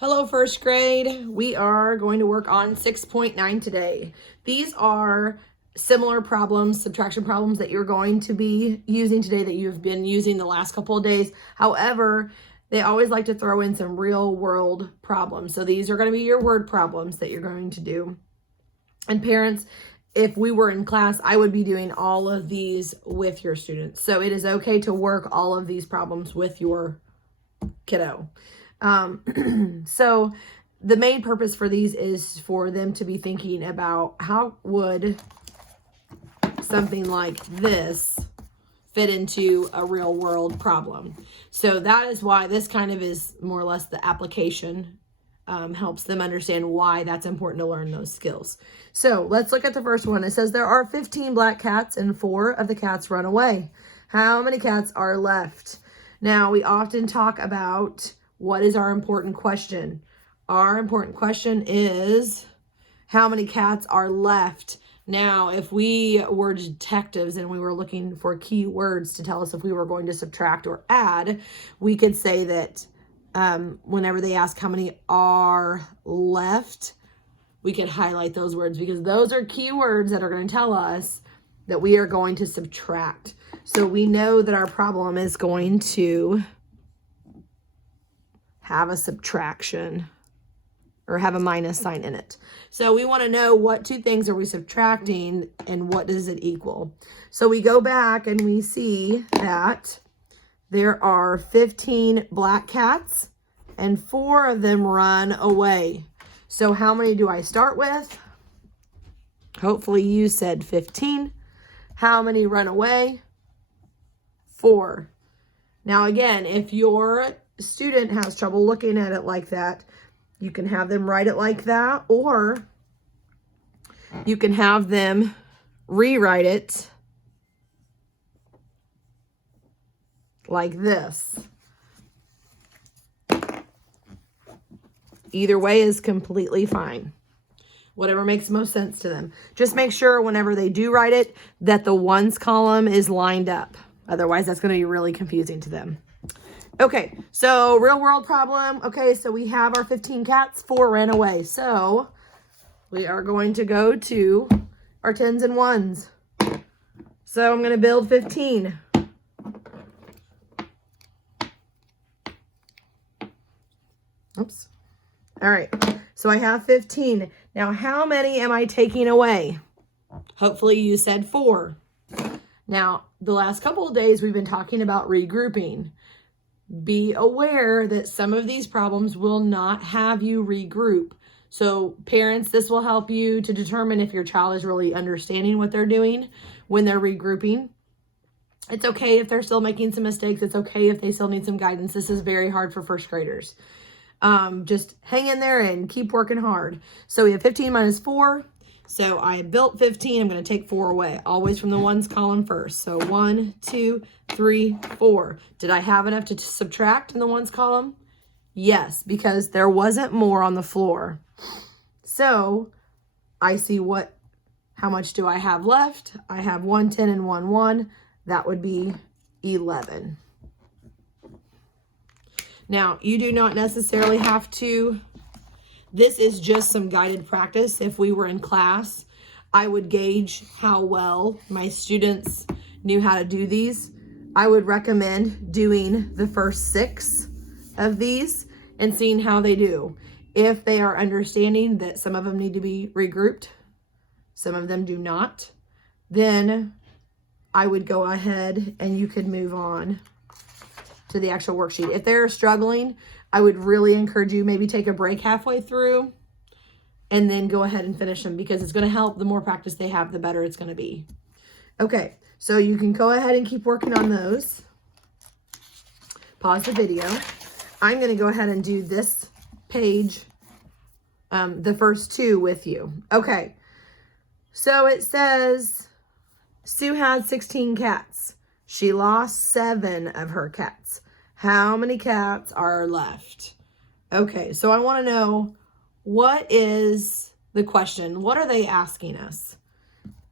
Hello, first grade. We are going to work on 6.9 today. These are similar problems, subtraction problems that you're going to be using today that you've been using the last couple of days. However, they always like to throw in some real world problems. So these are going to be your word problems that you're going to do. And parents, if we were in class, I would be doing all of these with your students. So it is okay to work all of these problems with your kiddo. So the main purpose for these is for them to be thinking about how would something like this fit into a real world problem. So that is why this kind of is more or less the application, helps them understand why that's important to learn those skills. So let's look at the first one. It says there are 15 black cats and 4 of the cats run away. How many cats are left? Now we often talk about what is our important question. Our important question is how many cats are left. Now, if we were detectives and we were looking for key words to tell us if we were going to subtract or add, we could say that whenever they ask how many are left, we could highlight those words because those are key words that are going to tell us that we are going to subtract. So we know that our problem is going to have a subtraction or have a minus sign in it. So we want to know what two things are we subtracting and what does it equal. So we go back and we see that there are 15 black cats and 4 of them run away. So how many do I start with? Hopefully you said 15. How many run away? 4. Now again, if your student has trouble looking at it like that, you can have them write it like that, or you can have them rewrite it like this. Either way is completely fine. Whatever makes most sense to them. Just make sure whenever they do write it that the ones column is lined up. Otherwise, that's going to be really confusing to them. Okay, so real world problem. Okay, so we have our 15 cats, 4 ran away. So we are going to go to our 10s and 1s. So I'm going to build 15. Oops. All right, so I have 15. Now, how many am I taking away? Hopefully you said 4. Now, the last couple of days we've been talking about regrouping. Be aware that some of these problems will not have you regroup. So parents, this will help you to determine if your child is really understanding what they're doing when they're regrouping. It's okay if they're still making some mistakes. It's okay if they still need some guidance. This is very hard for first graders. Just hang in there and keep working hard. So we have 15 minus 4. So I built 15. I'm going to take 4 away, always from the ones column first. So 1, 2, 3, 4. Did I have enough to subtract in the ones column? Yes, because there wasn't more on the floor. So I see how much do I have left? I have 1 10 and 1 1. That would be 11. Now, you do not necessarily have to. This is just some guided practice. If we were in class, I would gauge how well my students knew how to do these. I would recommend doing the first 6 of these and seeing how they do. If they are understanding that some of them need to be regrouped, some of them do not, then I would go ahead and you could move on to the actual worksheet. If they're struggling, I would really encourage you maybe take a break halfway through and then go ahead and finish them because it's going to help. The more practice they have, the better it's going to be. Okay, so you can go ahead and keep working on those. Pause the video. I'm going to go ahead and do this page, the first 2 with you. Okay, so it says Sue had 16 cats. She lost 7 of her cats. How many cats are left? Okay, so I want to know, what is the question? What are they asking us?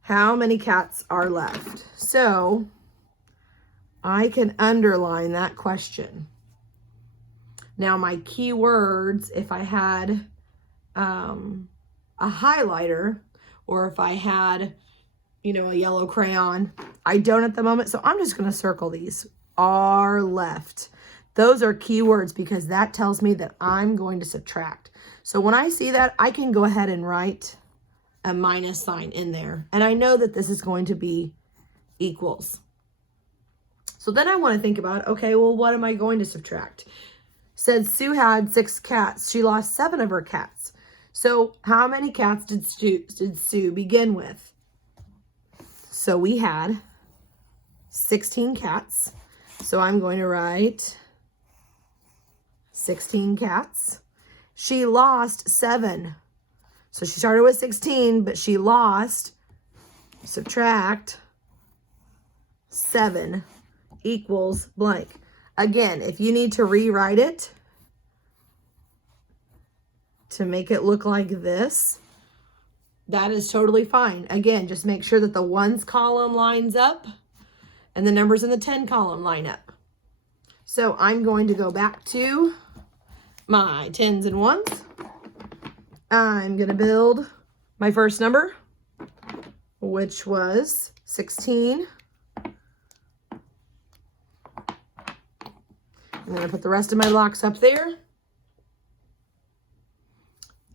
How many cats are left? So I can underline that question. Now my keywords, if I had a highlighter, or if I had, you know, a yellow crayon, I don't at the moment, so I'm just going to circle these. Are left. Those are keywords because that tells me that I'm going to subtract. So when I see that, I can go ahead and write a minus sign in there. And I know that this is going to be equals. So then I want to think about, okay, well, what am I going to subtract? Said Sue had 6 cats. She lost 7 of her cats. So how many cats did Sue begin with? So we had 16 cats. So I'm going to write 16 cats. She lost 7. So she started with 16, but she lost, subtract 7 equals blank. Again, if you need to rewrite it to make it look like this, that is totally fine. Again, just make sure that the ones column lines up and the numbers in the 10 column line up. So I'm going to go back to my 10s and 1s. I'm going to build my first number, which was 16. I'm going to put the rest of my blocks up there.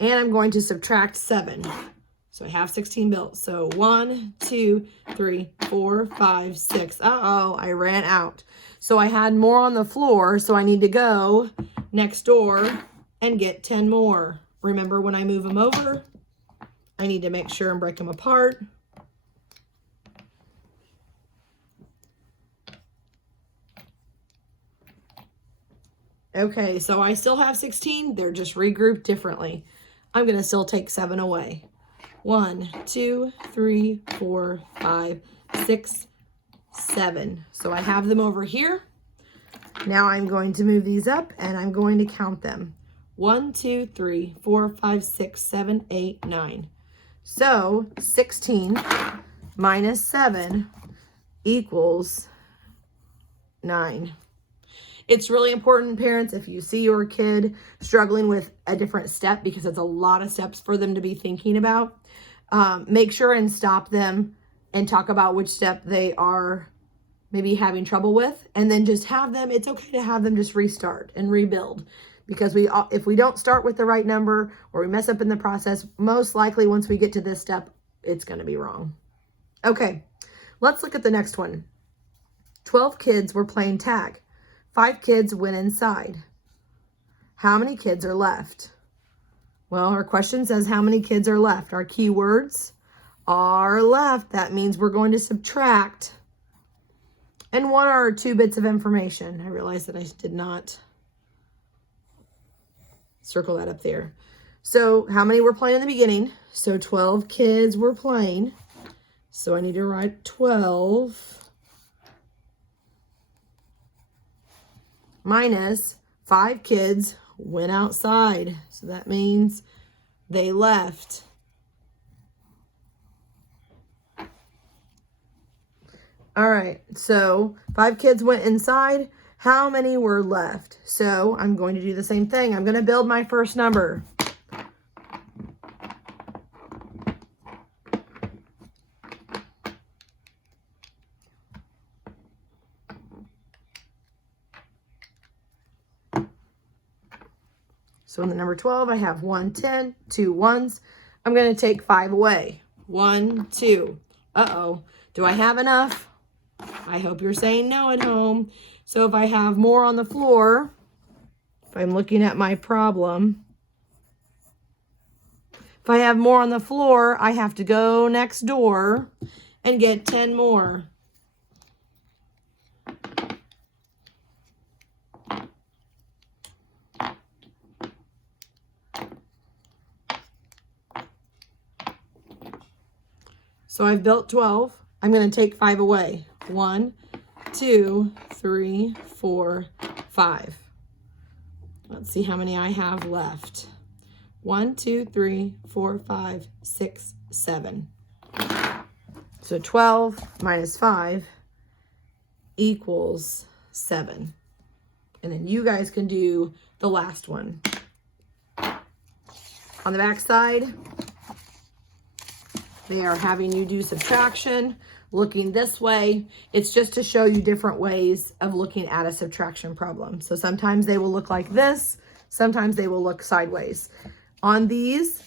And I'm going to subtract 7. So I have 16 built. So 1, 2, 3, 4, 5, 6. Uh-oh, I ran out. So I had more on the floor, so I need to go next door and get 10 more. Remember, when I move them over, I need to make sure and break them apart. Okay, so I still have 16. They're just regrouped differently. I'm going to still take 7 away. 1, 2, 3, 4, 5, 6, 7. So I have them over here. Now I'm going to move these up and I'm going to count them. 1, 2, 3, 4, 5, 6, 7, 8, 9. So 16 minus 7 equals 9. It's really important, parents, if you see your kid struggling with a different step, because it's a lot of steps for them to be thinking about, make sure and stop them and talk about which step they are maybe having trouble with, and then just have them, it's okay to have them just restart and rebuild, because if we don't start with the right number or we mess up in the process, most likely once we get to this step, it's going to be wrong. Okay, let's look at the next one. 12 kids were playing tag. 5 kids went inside. How many kids are left? Well, our question says how many kids are left. Our keywords are left. That means we're going to subtract. And 1 or 2 bits of information. I realized that I did not circle that up there. So how many were playing in the beginning? So 12 kids were playing. So I need to write 12 minus 5 kids went outside. So that means they left. All right, so 5 kids went inside. How many were left? So I'm going to do the same thing. I'm going to build my first number. So in the number 12, I have 1, 10, 2 1s. I'm going to take 5 away. 1, 2. Uh-oh. Do I have enough? I hope you're saying no at home. So if I have more on the floor, if I'm looking at my problem, if I have more on the floor, I have to go next door and get 10 more. So I've built 12. I'm going to take 5 away. 1, 2, 3, 4, 5. Let's see how many I have left. 1, 2, 3, 4, 5, 6, 7. So 12 minus 5 equals 7. And then you guys can do the last one. On the back side, they are having you do subtraction, looking this way. It's just to show you different ways of looking at a subtraction problem. So sometimes they will look like this, sometimes they will look sideways. On these,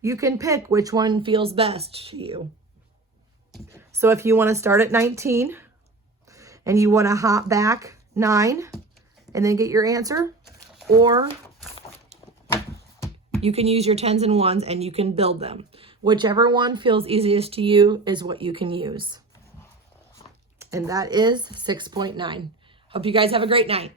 you can pick which one feels best to you. So if you want to start at 19 and you want to hop back 9 and then get your answer, or you can use your 10s and 1s and you can build them. Whichever one feels easiest to you is what you can use. And that is 6.9. Hope you guys have a great night.